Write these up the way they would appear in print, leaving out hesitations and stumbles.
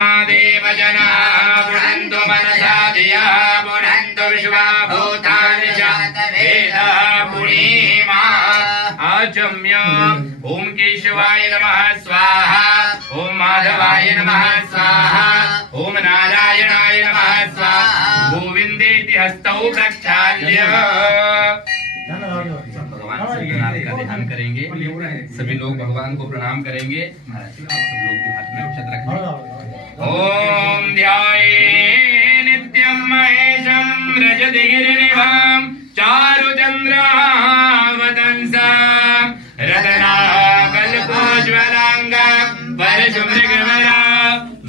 देवजना पुनन्तु मनसा धिया पुनन्तु विश्वभूतानि च वेदा पुनीमा आचम्य ओम केशवाय नमः स्वाहा ओम माधवाय नमः स्वाहा ओम नारायणाय नमः स्वाहा गोविंदेति हस्तौ प्रक्षाल्य भगवान सिद्धनाथ का ध्यान करेंगे। सभी लोग भगवान को प्रणाम करेंगे। सब लोग के हाथ में अक्षत रखें। ओम ध्याये नित्यं महेशं रजतगिरिनिभां चारुचन्द्रावतंसं रत्नाकल्पोज्ज्वलाङ्गं परशुमृगवरा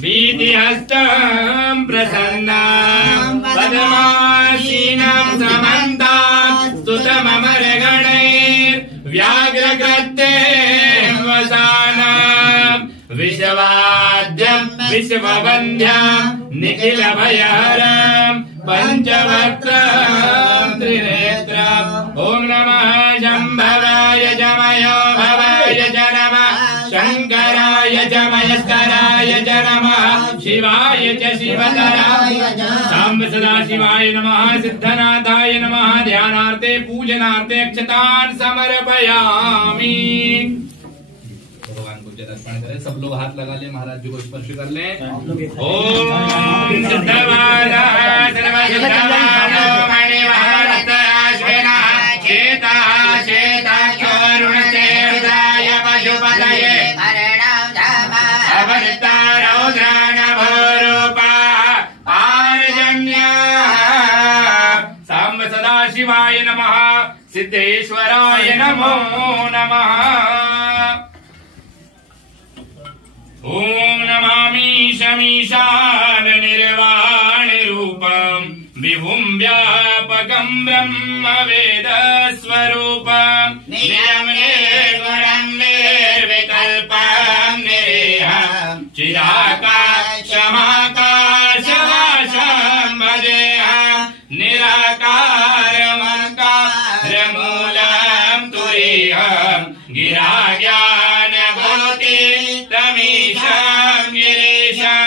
वीतिहस्तं प्रसन्नं पद्मासीनं समन्तात् स्तुतममरगणैर्व्याघ्रकृत्यं वसानं विश्ववाद्यं विश्ववन्द्यं निखिलभयहरं पञ्चवक्त्रं त्रिनेत्रम् ॐ नमः शम्भवाय जमयो भवाय च नमः शङ्कराय च मयस्कराय च नमः शिवाय च शिवतराय साम्ब सदाशिवाय नमः सिद्धनाथाय नमः ध्यानार्थे पूजनार्थे अक्षतान् समर्पयामि। भगवान को जल अर्पण करें। सब लोग हाथ लगा ले, महाराज जी को स्पर्श कर लें। ओम सिद्धवादा सर्वसिद्धवादो मणिवारतश्विनः चेतः चेताक्षोरुणचेताय पशुपतये अवनिता रौद्रानभोरूपाः पारजन्याः साम्ब सदाशिवाय नमः सिद्धेश्वराय नमो नमः। ओम नमामि शमीशान निर्वाण रूपं विभुं व्यापकं ब्रह्म वेद स्वरूपं नियम निर्गुणं निर्विकल्पं निरेहं चिदाकाशमाकाशवासं भजेऽहं निराकारमकारमूलं तुरीयं गिरा ज्ञानभूति तमीशं गिरीशं